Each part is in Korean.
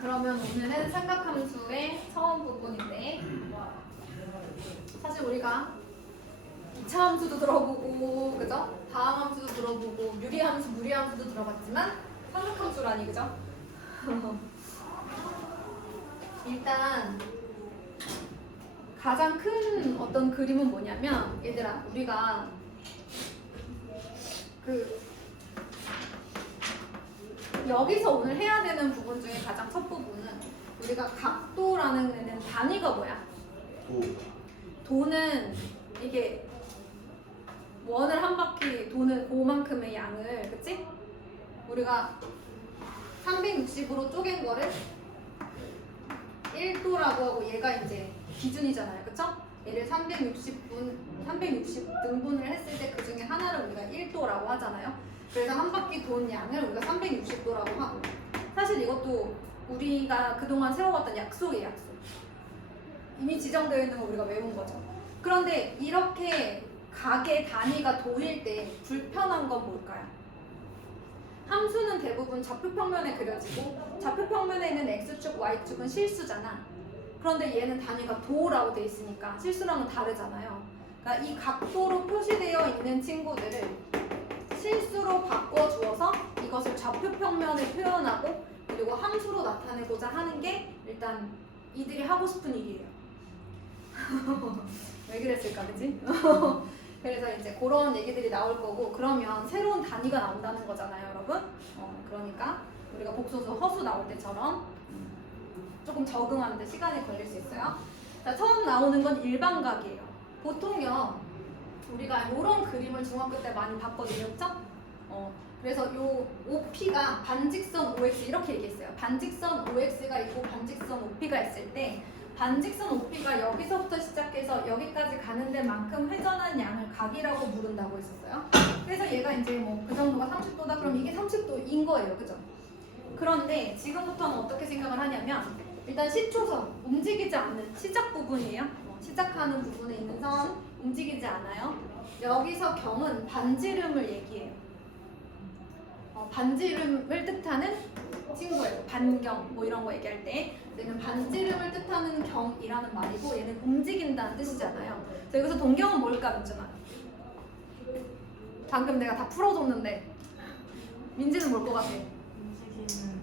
그러면 오늘은 삼각함수의 처음 부분인데 사실 우리가 2차 함수도 들어보고 그죠? 다항 함수도 들어보고 유리함수, 무리함수도 들어봤지만 삼각함수라니 그죠? 일단 가장 큰 어떤 그림은 뭐냐면 얘들아 우리가 여기서 오늘 해야 되는 부분 중에 가장 첫 부분은 우리가 각도라는 애는 단위가 뭐야? 도는 이게 원을 한 바퀴 도는 그만큼의 양을 그치? 우리가 360으로 쪼갠 거를 1도라고 하고 얘가 이제 기준이잖아요 그쵸? 얘를 360 등분을 했을 때 그 중에 하나를 우리가 1도라고 하잖아요. 그래서 한 바퀴 돈 양을 우리가 360도라고 하고 사실 이것도 우리가 그동안 세워왔던 약속이에요. 약속. 이미 지정되어 있는 거 우리가 외운 거죠. 그런데 이렇게 각의 단위가 도일 때 불편한 건 뭘까요? 함수는 대부분 좌표평면에 그려지고 좌표평면에 있는 x축, y축은 실수잖아. 그런데 얘는 단위가 도라고 돼 있으니까 실수랑은 다르잖아요. 그러니까 이 각도로 표시되어 있는 친구들을 실수로 바꿔주어서 이것을 좌표평면에 표현하고 그리고 함수로 나타내고자 하는 게 일단 이들이 하고 싶은 일이에요. 왜 그랬을까 그치? 그래서 이제 그런 얘기들이 나올 거고 그러면 새로운 단위가 나온다는 거잖아요 여러분. 그러니까 우리가 복소수 허수 나올 때처럼 조금 적응하는데 시간이 걸릴 수 있어요. 자, 처음 나오는 건 일반각이에요. 보통요 우리가 이런 그림을 중학교 때 많이 봤거든요, 그렇죠? 그래서 요 OP가 반직선 OX 이렇게 얘기했어요. 반직선 OX가 있고 반직선 OP가 있을 때 반직선 OP가 여기서부터 시작해서 여기까지 가는 데만큼 회전한 양을 각이라고 부른다고 했었어요. 그래서 얘가 이제 뭐 그 정도가 30도다 그럼 이게 30도인 거예요, 그죠? 그런데 지금부터는 어떻게 생각을 하냐면 일단 시초선 움직이지 않는 시작 부분이에요. 시작하는 부분에 있는 선 움직이지 않아요. 여기서 경은 반지름을 얘기해요. 반지름을 뜻하는 친구예요. 반경 뭐 이런 거 얘기할 때 얘는 반지름을 뜻하는 경이라는 말이고 얘는 움직인다는 뜻이잖아요. 그래서 여기서 동경은 뭘까 민준아? 방금 내가 다 풀어줬는데 민지는 뭘 것 같아? 움직이는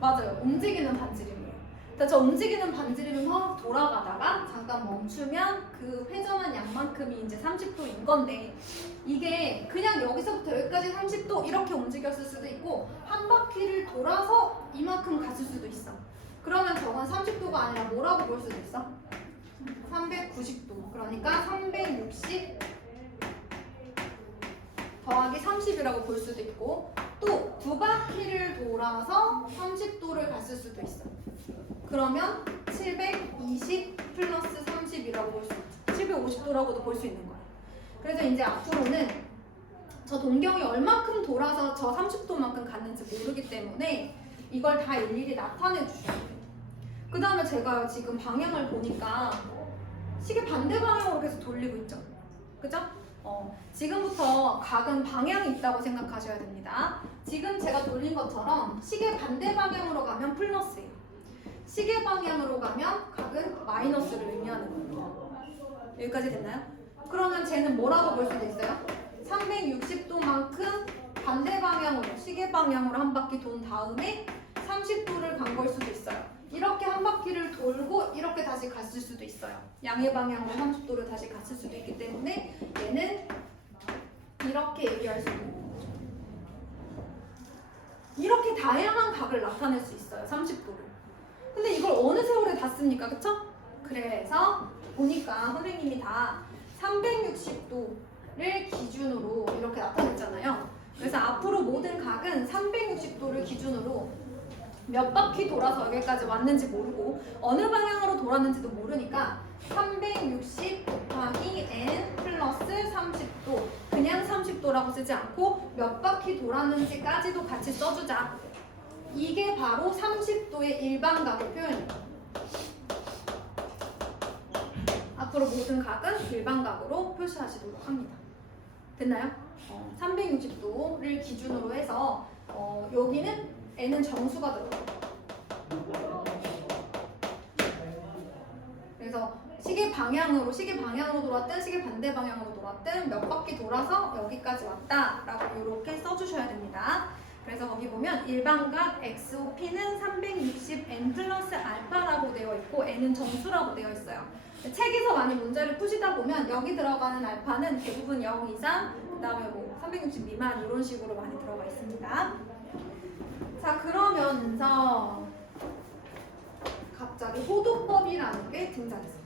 맞아요. 움직이는 반지름이에요. 저 움직이는 반지름이 막 돌아가다가 잠깐 멈추면 그 회전한 양만큼이 이제 30도인 건데 이게 그냥 여기서부터 여기까지 30도 이렇게 움직였을 수도 있고 한 바퀴를 돌아서 이만큼 갔을 수도 있어. 그러면 저건 30도가 아니라 뭐라고 볼 수도 있어? 390도. 그러니까 360 더하기 30이라고 볼 수도 있고 또 두 바퀴를 돌아서 30도를 갔을 수도 있어. 그러면 720 플러스 30이라고 볼 수 있죠. 750도라고도 볼 수 있는 거예요. 그래서 이제 앞으로는 저 동경이 얼마큼 돌아서 저 30도만큼 갔는지 모르기 때문에 이걸 다 일일이 나타내 주셔야 돼요. 그 다음에 제가 지금 방향을 보니까 시계 반대 방향으로 계속 돌리고 있죠. 그죠? 지금부터 각은 방향이 있다고 생각하셔야 됩니다. 지금 제가 돌린 것처럼 시계 반대 방향으로 가면 플러스예요. 시계 방향으로 가면 각은 마이너스를 의미하는 거예요. 여기까지 됐나요? 그러면 쟤는 뭐라고 볼 수도 있어요? 360도만큼 반대 방향으로 시계 방향으로 한 바퀴 돈 다음에 30도를 간 걸 수도 있어요. 이렇게 한 바퀴를 돌고 이렇게 다시 갔을 수도 있어요. 양의 방향으로 30도를 다시 갔을 수도 있기 때문에 얘는 이렇게 얘기할 수도 있는 거죠. 이렇게 다양한 각을 나타낼 수 있어요. 30도를. 근데 이걸 어느 세월에 다 씁니까? 그쵸? 그래서 보니까 선생님이 다 360도를 기준으로 이렇게 나타냈잖아요. 그래서 앞으로 모든 각은 360도를 기준으로 몇 바퀴 돌아서 여기까지 왔는지 모르고 어느 방향으로 돌았는지도 모르니까 360 곱하기 n 플러스 30도 그냥 30도라고 쓰지 않고 몇 바퀴 돌았는지까지도 같이 써주자. 이게 바로 30도의 일반각의 표현이에요. 앞으로 모든 각은 일반각으로 표시하시도록 합니다. 됐나요? 360도를 기준으로 해서 여기는 n은 정수가 들어가요. 방향으로, 시계 방향으로 돌았든 시계 반대 방향으로 돌았든 몇 바퀴 돌아서 여기까지 왔다라고 이렇게 써주셔야 됩니다. 그래서 거기 보면 일반각 XOP는 360n 플러스 알파라고 되어 있고 n은 정수라고 되어 있어요. 책에서 많이 문제를 푸시다 보면 여기 들어가는 알파는 대부분 0 이상, 그 다음에 뭐 360 미만 이런 식으로 많이 들어가 있습니다. 자, 그러면서 갑자기 호도법이라는 게 등장했어요.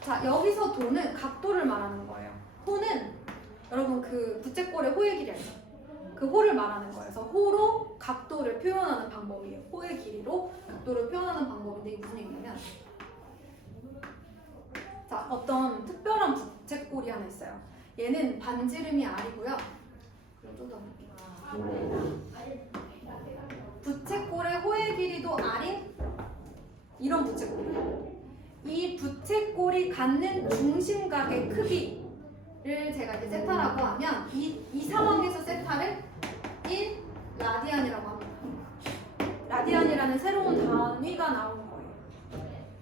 자, 여기서 도는 각도를 말하는 거예요. 호는 여러분 그 부채꼴의 호의 길이 알죠? 그 호를 말하는 거예요. 그래서 호로 각도를 표현하는 방법이에요. 호의 길이로 각도를 표현하는 방법인데 이게 무슨 얘기냐면, 자, 어떤 특별한 부채꼴이 하나 있어요. 얘는 반지름이 R이고요. 그럼 좀 더 볼게요. 부채꼴의 호의 길이도 R인 이런 부채꼴이에요. 이 부채꼴이 갖는 중심각의 크기를 제가 이제 세타라고 하면 이 상황에서 세타를 1 라디안이라고 합니다. 라디안이라는 새로운 단위가 나오는 거예요.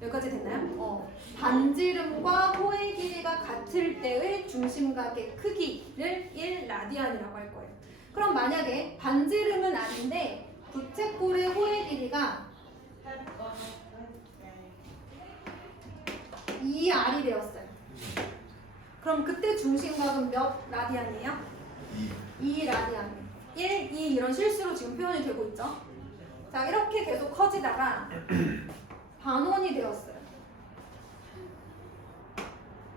여기까지 됐나요? 반지름과 호의 길이가 같을 때의 중심각의 크기를 1 라디안이라고 할 거예요. 그럼 만약에 반지름은 아닌데 부채꼴의 호의 길이가 2R이 되었어요. 그럼 그때 중심각은 몇 라디안이에요? 2 라디안. 1, 2 이런 실수로 지금 표현이 되고 있죠. 자, 이렇게 계속 커지다가 반원이 되었어요.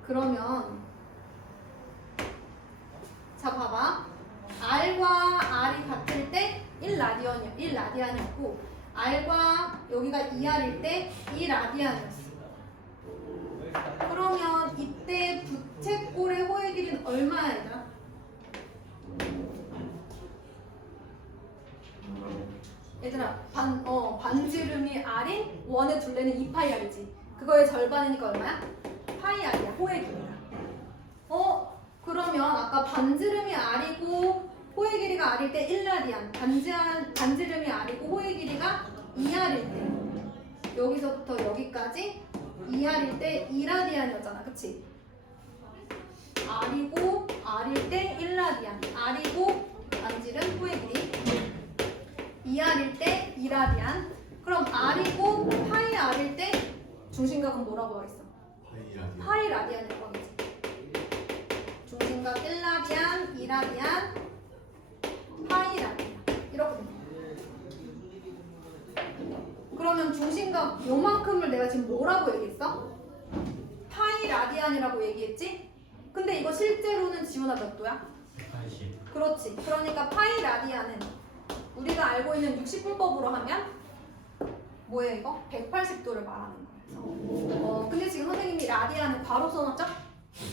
그러면 자, 봐봐. R과 R이 같을 때 1라디안이었고 R과 여기가 2R일 때 2라디안이었어. 그러면 이때 부채꼴의 호의 길이는 얼마야, 얘들아? 얘들아, 반지름이 R인 원의 둘레는 2파이R이지. 그거의 절반이니까 얼마야? 파이R이야, 호의 길이가. 그러면 아까 반지름이 R이고 호의 길이가 R일 때 1라디안, 반지름이 R이고 호의 길이가 2R일 때 여기서부터 여기까지 2R일 때 2라디안이었잖아, 그치? R이고 R일 때 1라디안, R이고 반지름 호의 길이 2R일 때 2라디안. 그럼 R이고 파이 R일 때 중심각은 뭐라고 하겠어? 파이 라디안이라고 하겠지. 중심각 1라디안, 2라디안, 파이 라디안 이렇게 됩니다. 그러면 중심각 요만큼을 내가 지금 뭐라고 얘기했어? 파이 라디안이라고 얘기했지? 근데 이거 실제로는 지훈아 몇 도야? 80. 그렇지. 그러니까 파이 라디안은 우리가 알고 있는 60분법으로 하면 뭐예요 이거? 180도를 말하는 거예요. 근데 지금 선생님이 라디안을 바로 써놨죠?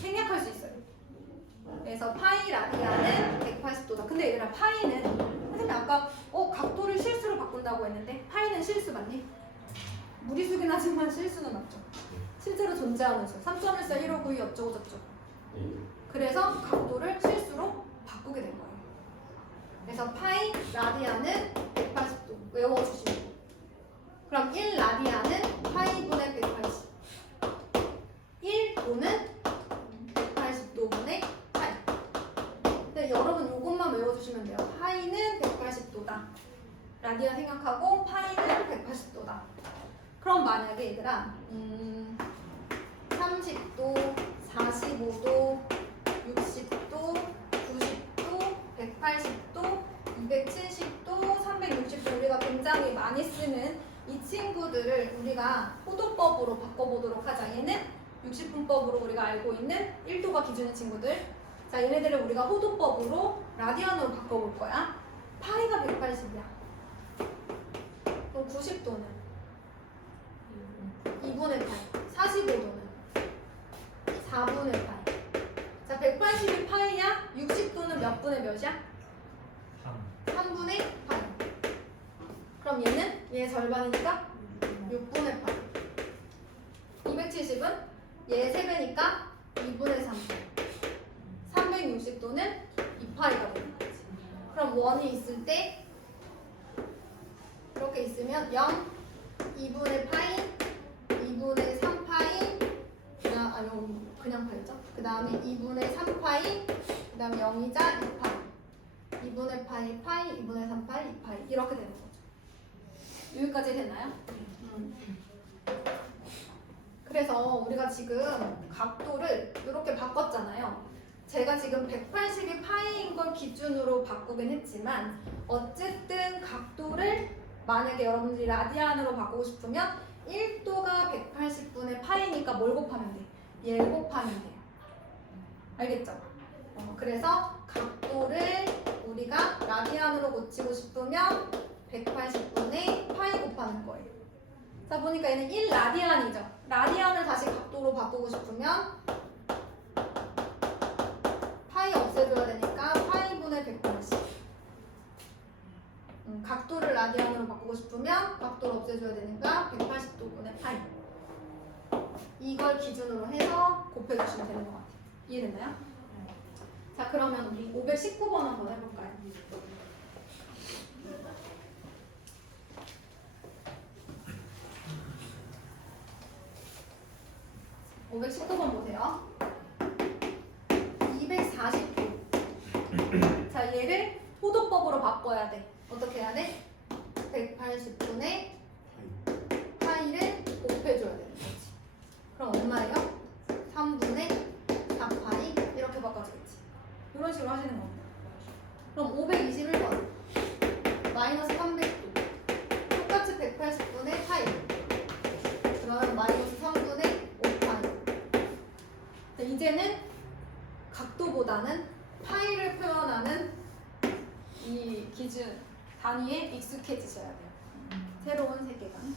생략할 수 있어요. 그래서 파이 라디안은 180도다. 근데 얘들아 파이는 선생님 아까 각도를 실수로 바꾼다고 했는데 파이는 실수 맞니? 무리수긴 하지만 실수는 맞죠. 실제로 존재하는 수. 3.14, 1592 어쩌고 저쩌고. 그래서 각도를 실수로 바꾸게 된 거예요. 그래서 파이 라디안은 180도 외워주시고, 그럼 1 라디안은 파이분의 180, 1도는 180도분의 파이. 근데 여러분 이것만 외워주시면 돼요. 파이는 180도다. 라디안 생각하고 파이는 180도다. 그럼 만약에 얘들아 30도, 45도, 60도, 90도, 180도, 270도, 360도 우리가 굉장히 많이 쓰는 이 친구들을 우리가 호도법으로 바꿔보도록 하자. 얘는 60분법으로 우리가 알고 있는 1도가 기준인 친구들. 자, 얘네들을 우리가 호도법으로 라디안으로 바꿔볼 거야. 파이가 180이야. 그럼 90도는 2분의 8, 45도는 4분의 8. 자, 180이 파이야? 60도는 몇 분의 몇이야? 3분의 8. 그럼 얘는 얘 절반이니까 6분의 8. 270은 얘 3배니까 2분의 3. 360도는 2파이가 되는 거지. 그럼 원이 있을 때 이렇게 있을 있으면 0, 2분의 파이, 2분의 3파이, 그냥 파이죠. 그 다음에 2분의 3파이, 그 다음에 0이자 2파이, 2분의 파이, 파이, 2분의 3파이, 2파이 이렇게 되는 거죠. 여기까지 됐나요? 그래서 우리가 지금 각도를 이렇게 바꿨잖아요. 제가 지금 180이 파이인 걸 기준으로 바꾸긴 했지만 어쨌든 각도를 만약에 여러분들이 라디안으로 바꾸고 싶으면 1도가 180분의 파이니까 뭘 곱하면 돼? 얘를 곱하면 돼요. 알겠죠? 그래서 각도를 우리가 라디안으로 고치고 싶으면 180분의 파이 곱하는 거예요. 자, 보니까 얘는 1라디안이죠. 라디안을 다시 각도로 바꾸고 싶으면 파이 없애줘야 되니까 파이분의 180. 각도를 라디안으로 바꾸고 싶으면 각도를 없애줘야 되니까 180도분의 파이. 이걸 기준으로 해서 곱해주시면 되는 것 같아요. 이해됐나요? 자, 그러면 우리 519번 한번 해볼까요? 519번 보세요. 240도. 자, 얘를 호도법으로 바꿔야 돼. 어떻게 해야 돼? 180분의 파이를 곱해줘야 되는 거지. 그럼 얼마예요? 3분의 4파이 이렇게 바꿔주겠지. 이런 식으로 하시는 겁니다. 그럼 521번 마이너스 300도 똑같이 180분의 파이. 그러면 마이너스 3분의 5파이. 이제는 각도보다는 파이를 표현하는 이 기준 단위에 익숙해지셔야 돼요. 새로운 세계관.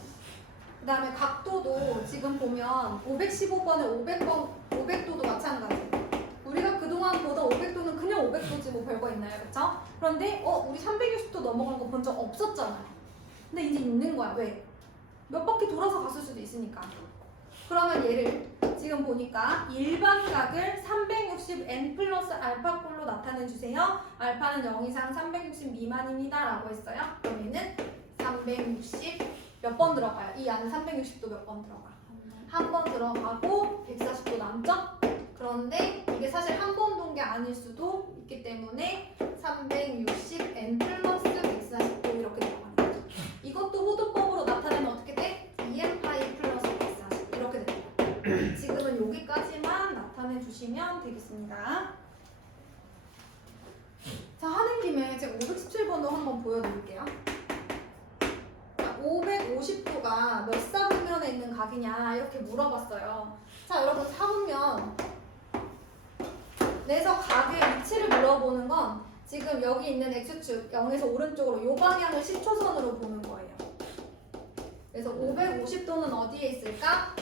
그 다음에 각도도 지금 보면 515번에 500도도 마찬가지예요. 우리가 그동안 보던 500도는 그냥 500도지 뭐 별거 있나요? 그쵸? 그런데 우리 360도 넘어간 거 본 적 없었잖아요. 근데 이제 있는 거야. 왜? 몇 바퀴 돌아서 갔을 수도 있으니까. 그러면 얘를 지금 보니까 일반각을 360n 플러스 알파꼴로 나타내주세요. 알파는 0 이상 360 미만입니다 라고 했어요. 그럼 얘는 360 몇 번 들어가요? 이 안에 360도 몇 번 들어가? 한 번 들어가고 140도 남죠? 그런데 이게 사실 한 번 돈 게 아닐 수도 있기 때문에 360n 플러스 140도 이렇게 들어가는 거죠. 이것도 호도법으로 나타내면 어떻게 돼? 2n 파이 플러스 140 이렇게 됩니다. 지금은 여기까지만 나타내 주시면 되겠습니다. 자, 하는 김에 제가 517번도 한번 보여드릴게요. 550도가 몇 사분면에 있는 각이냐 이렇게 물어봤어요. 자, 여러분 사분면 내서 각의 위치를 물어보는 건 지금 여기 있는 X축 0에서 오른쪽으로 이 방향을 10초선으로 보는 거예요. 그래서 550도는 어디에 있을까?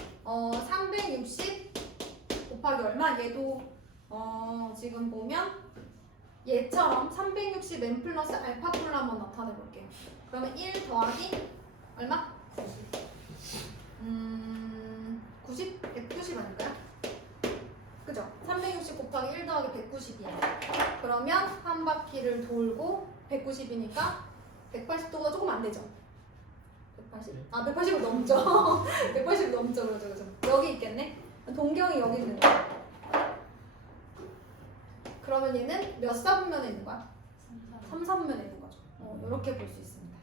360 곱하기 얼마? 얘도 지금 보면 얘처럼 360n 플러스 알파꼴로 한번 나타내 볼게요. 그러면 1 더하기 얼마? 90? 190 아닐까요? 그죠? 360 곱하기 1 더하기 190이에요. 그러면 한 바퀴를 돌고 190이니까 180도가 조금 안 되죠? 180? 아, 180을 넘죠. 180을 넘죠. 그죠. 여기 있겠네? 동경이 여기 있는 거야. 그러면 얘는 몇 사분면에 있는 거야? 3, 4분면에 있는 거죠. 이렇게 볼 수 있습니다.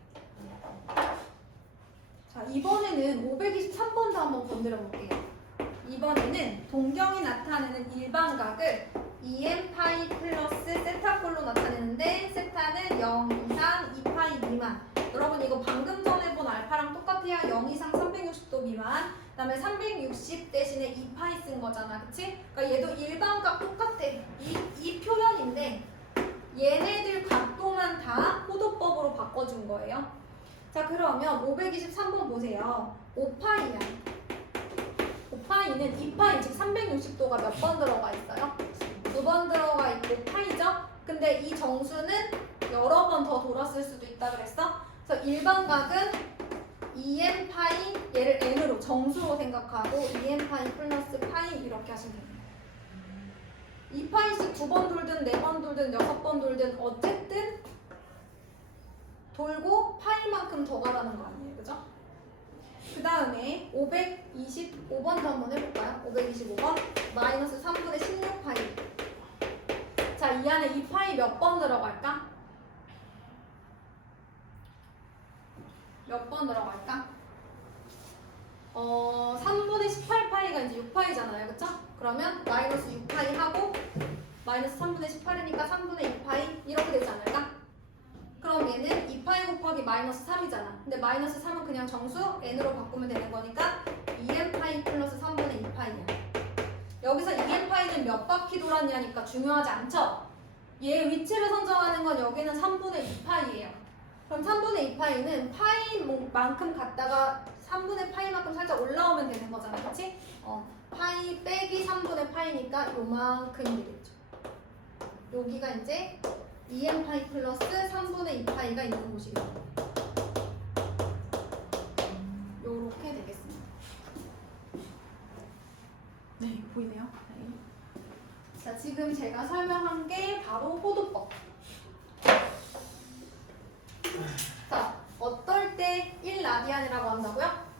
자, 이번에는 523번도 한번 건드려 볼게요. 이번에는 동경이 나타내는 일반각을 2n 파이 플러스 세타꼴로 나타내는데 세타는 0 이상 2파이 미만. 여러분 이거 방금 전에 본 알파랑 똑같아요. 0 이상 360도 미만. 그 다음에 360 대신에 2파이 쓴 거잖아. 그치? 그러니까 얘도 일반각 똑같아. 이 표현인데 얘네들 각도만 다 호도법으로 바꿔준 거예요. 자, 그러면 523번 보세요. 5파이야. 5파이는 2파이, 즉 360도가 몇 번 들어가 있어요? 2번 들어가 있고 파이죠? 근데 이 정수는 여러 번 더 돌았을 수도 있다 그랬어? 그래서 일반각은 2n 파이, 얘를 n으로 정수로 생각하고 2n 파이 플러스 파이 이렇게 하시면 됩니다. 2파이씩 2번 돌든 4번 돌든 6번 돌든 어쨌든 돌고 파이만큼 더 가라는 거 아니에요, 그죠? 그 다음에 525번도 한번 해볼까요? 525번 마이너스 3분의 16파이. 자, 이 안에 이 파이 몇 번 들어갈까? 몇 번 들어갈까? 3분의 18파이가 이제 6파이잖아요, 그쵸? 그러면 마이너스 6파이 하고 마이너스 3분의 18이니까 3분의 2파이 이렇게 되지 않을까? 그럼 얘는 2파이 곱하기 마이너스 3이잖아. 근데 마이너스 3은 그냥 정수 n으로 바꾸면 되는 거니까 2n파이 플러스 3분의 2파이야. 여기서 2n파이는 몇 바퀴 돌았냐니까 중요하지 않죠? 얘 위치를 선정하는 건 여기는 3분의 2파이예요. 그럼 3분의 2파이는 파이만큼 갔다가 3분의 파이만큼 살짝 올라오면 되는 거잖아, 그치? 파이 빼기 3분의 파이니까 요만큼이 되겠죠. 여기가 이제 2n파이 플러스 3분의 2파이가 있는 곳이겠죠. 요렇게 되겠습니다. 네, 보이네요? 네. 자, 지금 제가 설명한 게 바로 호도법. 자, 어떨 때 1라디안이라고 한다고요?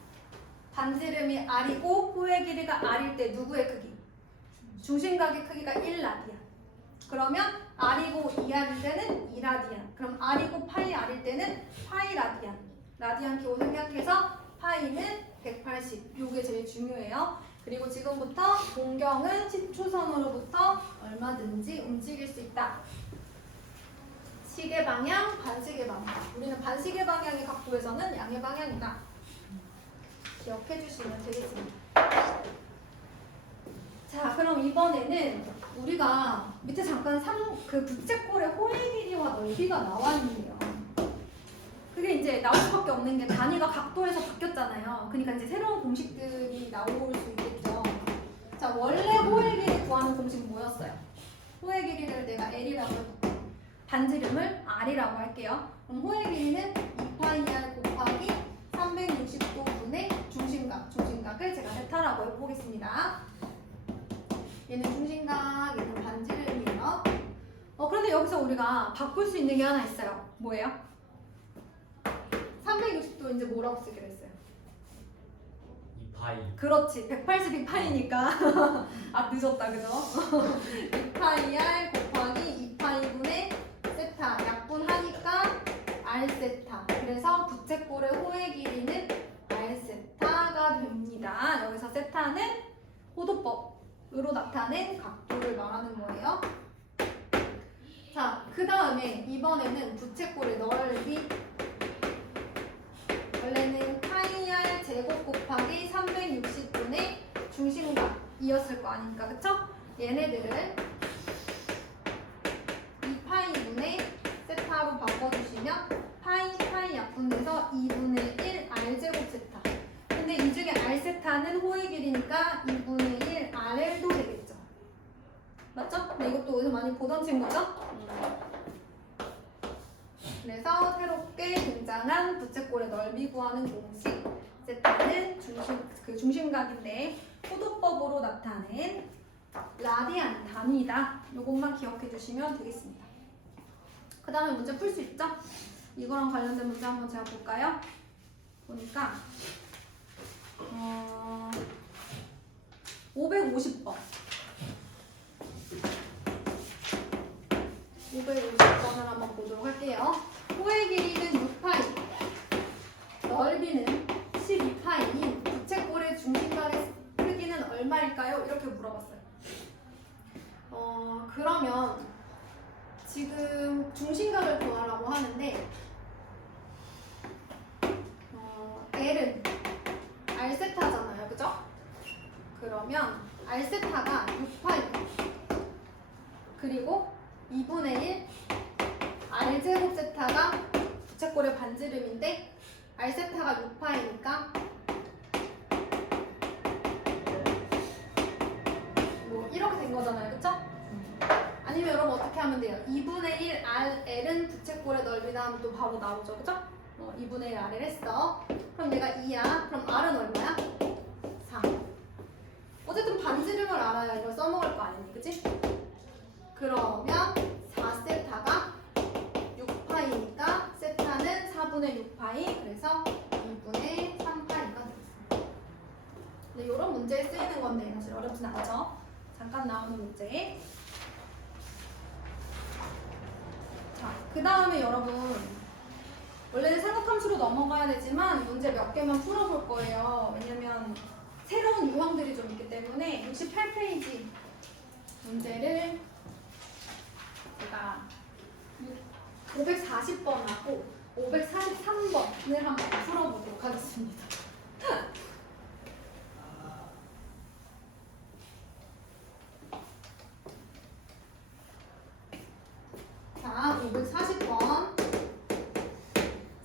반지름이 r이고 호의 길이가 r일 때 누구의 크기? 중심각의 크기가 1라디안. 그러면 r이고 2r일 때는 2라디안. 그럼 r이고 파이 r일 때는 파이 라디안. 라디안 기호 생략해서 파이는 180. 요게 제일 중요해요. 그리고 지금부터 동경은 10초선으로부터 얼마든지 움직일 수 있다. 시계 방향, 반시계 방향. 우리는 반시계 방향의 각도에서는 양의 방향이다. 기억해 주시면 되겠습니다. 자, 그럼 이번에는 우리가 밑에 잠깐 그 부채꼴의 호의 길이와 넓이가 나왔는데요. 그게 이제 나올 수밖에 없는 게 단위가 각도에서 바뀌었잖아요. 그러니까 이제 새로운 공식들이 나올 수 있겠죠. 자, 원래 호의 길이 구하는 공식 뭐였어요? 호의 길이를 내가 L이라고 해볼게요. 반지름을 R이라고 할게요. 그럼 호의 길이는 2파이 R 곱하기 360도분의 중심각을 제가 세타라고 해보겠습니다. 얘는 중심각, 얘는 반지름이에요. 그런데 여기서 우리가 바꿀 수 있는 게 하나 있어요. 뭐예요? 360도 이제 뭐라고 쓰기로 했어요? 2파이. 그렇지, 182파이니까 아, 늦었다, 그죠? 2파이 R 곱하기 2파이분의 세타 약분하니까 R 세타. 그래서 부채꼴의 호의 길이는 R 세타가 됩니다. 여기서 세타는 호도법으로 나타낸 각도를 말하는 거예요. 자, 그 다음에 이번에는 부채꼴의 넓이. 원래는 파이 R 제곱 곱하기 360분의 중심각이었을 거 아닙니까, 그쵸? 얘네들을 2파이분의 세타로 바꿔주시면 파이 약분돼서 2분의 1 R제곱 세타. 근데 이 중에 R세타는 호의 길이니까 2분의 1 RL도 되겠죠. 맞죠? 근데 이것도 어디서 많이 보던 친구죠? 그래서 새롭게 등장한 부채꼴의 넓이 구하는 공식. 세타는 중심각인데 호도법으로 나타낸 라디안 단위다. 이것만 기억해 주시면 되겠습니다. 그 다음에 문제 풀 수 있죠? 이거랑 관련된 문제 한번 제가 볼까요? 보니까 550번 550번을 한번 보도록 할게요. 호의 길이는 6파이, 넓이는 12파이인 부채꼴의 중심각의 크기는 얼마일까요? 이렇게 물어봤어요. 그러면 지금 중심각을 구하라고 하는데 L은 R세타잖아요, 그죠? 그러면 R세타가 6파이 그리고 2분의 1 R제곱 세타가 부채꼴의 반지름인데 R세타가 6파이니까 뭐 이렇게 된 거잖아요, 그쵸? 아니면 여러분 어떻게 하면 돼요? 2분의 1 RL은 부채꼴의 넓이다 하면 또 바로 나오죠, 그쵸? 2분의 1 RL 했어. 그럼 얘가 2야. 그럼 R은 얼마야? 4. 어쨌든 반지름을 알아야 이걸 써먹을 거 아니니, 그치? 그러면 4세타가 6파이니까 세타는 문제에 쓰이는 건데 사실 어렵진 않죠. 잠깐 나오는 문제. 자, 그 다음에 여러분 원래는 생각함수로 넘어가야 되지만 문제 몇 개만 풀어볼 거예요. 왜냐면 새로운 유형들이 좀 있기 때문에 68페이지 문제를 제가 540번하고 543번을 한번 풀어보도록 하겠습니다. 자, 540번.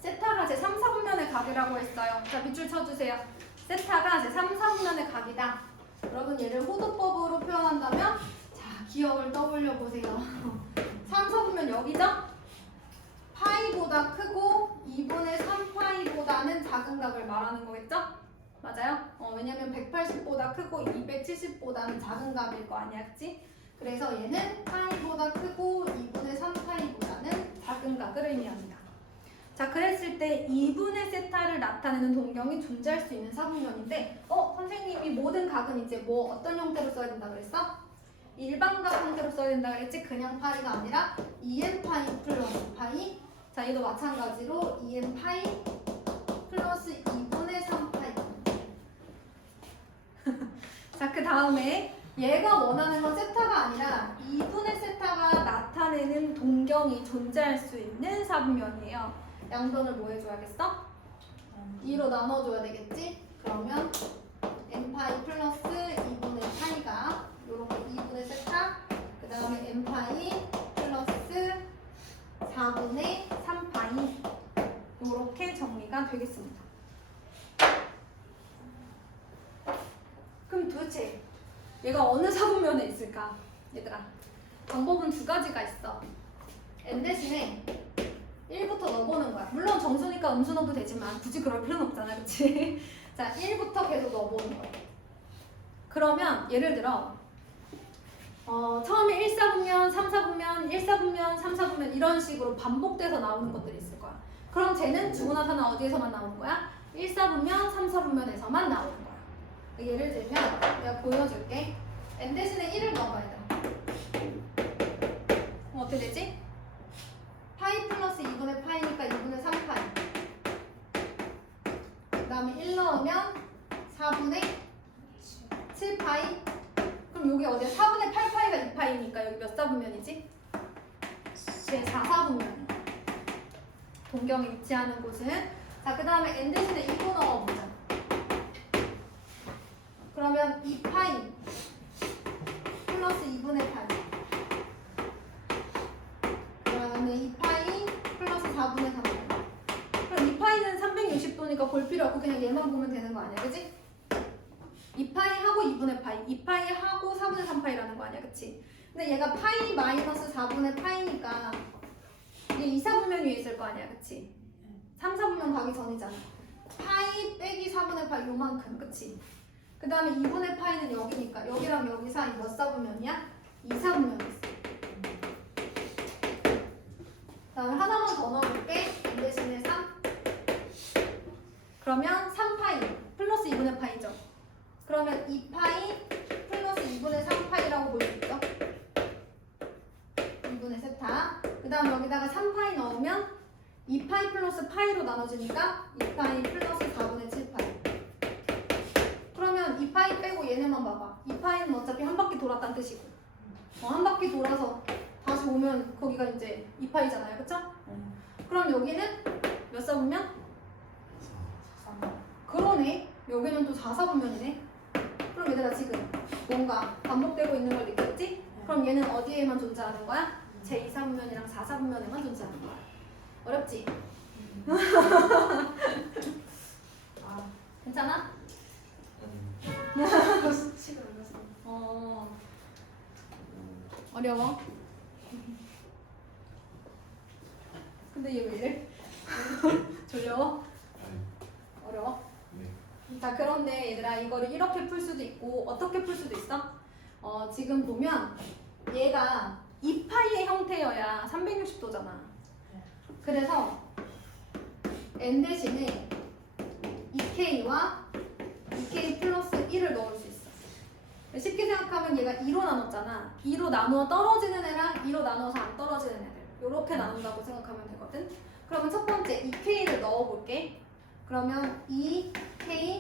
세타가 제 3, 4분면의 각이라고 했어요. 자, 밑줄 쳐주세요. 세타가 제 3, 4분면의 각이다. 여러분 얘를 호도법으로 표현한다면 자, 기억을 떠올려 보세요. 3, 4분면 여기죠? 파이보다 크고 2분의 3파이보다는 작은 각을 말하는 거겠죠? 맞아요? 왜냐면 180보다 크고 270보다는 작은 각일 거 아니야, 그치? 그래서 얘는 파이보다 크고 2분의 3파이보다는 작은 각을 의미합니다. 자, 그랬을 때 2분의 세타를 나타내는 동경이 존재할 수 있는 사분면인데 선생님이 모든 각은 이제 뭐 어떤 형태로 써야 된다 그랬어? 일반각 형태로 써야 된다 그랬지? 그냥 파이가 아니라 2n파이 플러스 파이. 자, 얘도 마찬가지로 2n파이 플러스 2분의 3파이. 자, 그 다음에 얘가 원하는 건 세타가 아니라 2분의 세타가 나타내는 동경이 존재할 수 있는 사분면이에요. 양변을 뭐 해줘야겠어? 2로 나눠줘야 되겠지? 그러면 n파이 플러스 2분의 파이가 요렇게 2분의 세타, 그 다음에 n파이 플러스 4분의 3파이 요렇게 정리가 되겠습니다. 그럼 도대체 얘가 어느 사분면에 있을까? 얘들아, 방법은 두 가지가 있어. n 대신에 1부터 넣어보는 거야. 물론 정수니까 음수 넣어도 되지만 굳이 그럴 필요는 없잖아, 그치? 자, 1부터 계속 넣어보는 거야. 그러면 예를 들어 처음에 1사분면, 3사분면, 1사분면, 3사분면 이런 식으로 반복돼서 나오는 것들이 있을 거야. 그럼 쟤는 주문하타는 어디에서만 나오는 거야? 1사분면, 3사분면에서만 나오는 거야. 예를 들면 내가 보여줄게. n 대신에 1을 넣어봐야 돼. 그럼 어떻게 되지? 파이 플러스 2분의 파이니까 2분의 3파이. 그 다음에 1 넣으면 4분의 7파이. 그럼 여기 어디야? 4분의 8파이가 2파이니까 여기 몇 사분면이지? 제 4사분면. 동경이 위치하는 곳은. 자, 그 다음에 n 대신에 2로 넣어보자. 그러면 2파이 플러스 2분의 8. 그 다음에 2파이 플러스 4분의 3. 그럼 2파이는 360도니까 볼 필요 없고 그냥 얘만 보면 되는 거 아니야, 그치? 2파이하고 2분의 파이, 2파이하고 4분의 3파이라는 거 아니야, 그치? 근데 얘가 파이 마이너스 4분의 파이니까 이게 2사분면 위에 있을 거 아니야, 그치? 3사분면 가기 전이잖아. 파이 빼기 4분의 파이 요만큼, 그치? 그 다음에 2분의 파이는 여기니까 여기랑 여기 사이 몇 사분면이야? 2사분면 있어. 그 다음에 하나만 더 넣어볼게. n 대신에 3. 그러면 3파이 플러스 2분의 파이죠. 그러면 2파이 플러스 2분의 3파이라고 볼 수 있죠. 2분의 세타. 그 다음 여기다가 3파이 넣으면 2파이 플러스 파이로 나눠지니까 2파이 플러스 4분의 7파이. 그러면 2파이 빼고 얘네만 봐봐. 2파이는 어차피 한 바퀴 돌았다는 뜻이고 한 바퀴 돌아서 다시 오면 거기가 이제 2파이잖아요, 그쵸? 그럼 여기는 몇 사분면? 4. 그러네. 여기는 또 4사분면이네. 그럼 얘들아 지금 뭔가 반복되고 있는 걸 느꼈지? 그럼 얘는 어디에만 존재하는 거야? 제 2사분면이랑 4사분면에만 존재하는 거야. 어렵지? 괜찮아? 어려워? 근데 얘 왜 이래? 졸려? 어려워? 네. 자, 그런데 얘들아 이거를 이렇게 풀 수도 있고 어떻게 풀 수도 있어? 지금 보면 얘가 2파이의 형태여야 360도잖아. 그래서 n 대신에 2k와 2k 플러스 1을 넣을 수 있어. 쉽게 생각하면 얘가 2로 나눴잖아. 2로 나누어 떨어지는 애랑 2로 나눠서 안 떨어지는 애들. 이렇게 나눈다고 생각하면 되거든. 그러면 첫 번째 2k를 넣어볼게. 그러면 2k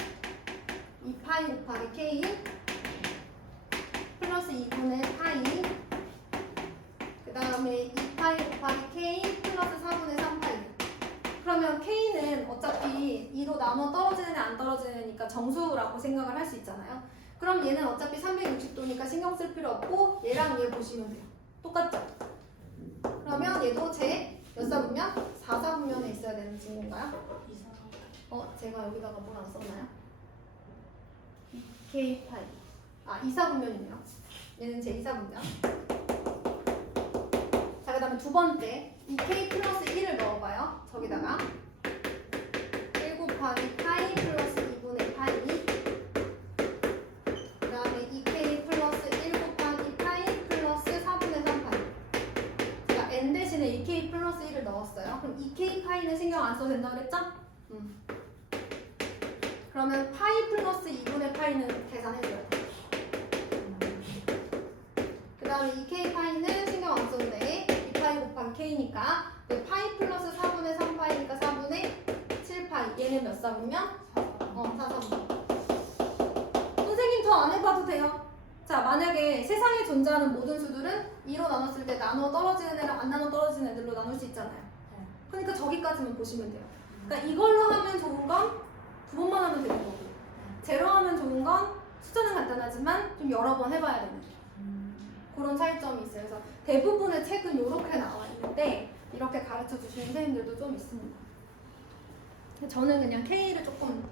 2파이 곱하기 k 플러스 2분의 파이 그 다음에 2파이 곱하기 k 플러스 4분의 3파이. 그러면 k는 어차피 2로 나눠 떨어지는 애 안 떨어지는 애니까 정수라고 생각을 할 수 있잖아요. 그럼 얘는 어차피 360도니까 신경 쓸 필요 없고 얘랑 얘 보시면 돼요. 똑같죠? 그러면 얘도 제 몇 사분면? 4사분면에 있어야 되는 친구인가요? 제가 여기다가 뭘 안 썼나요? k 파이. 2사분면이네요. 얘는 제 2사분면. 자, 그 다음에 두 번째 2k 플러스 1을 넣어봐요. 저기다가 1 곱하기 파이 플러스 2분의 파이 그 다음에 2k 플러스 1 곱하기 파이 플러스 4분의 3파이. 제가 n 대신에 2k 플러스 1을 넣었어요. 그럼 2k 파이는 신경 안 써도 된다고 그랬죠? 그러면 파이 플러스 2분의 파이는 계산해줘야 돼. 그 다음에 2k 파이는 신경 안 써도 돼. 2파이 곱하기 k니까 파이 플러스 4분의 3파이니까 4분의 7파이. 얘는 몇 사분면? 4사분면. 선생님 더 안 해봐도 돼요. 자, 만약에 세상에 존재하는 모든 수들은 2로 나눴을 때 나눠 떨어지는 애랑 안 나눠 떨어지는 애들로 나눌 수 있잖아요. 그러니까 저기까지만 보시면 돼요. 그러니까 이걸로 하면 좋은 건 두 번만 하면 되는 거고, 제로 하면 좋은 건 숫자는 간단하지만 좀 여러 번 해봐야 되는 그런 차이점이 있어요. 그래서 대부분의 책은 이렇게 나와 있는데 이렇게 가르쳐 주시는 선생님들도 좀 있습니다. 저는 그냥 K를 조금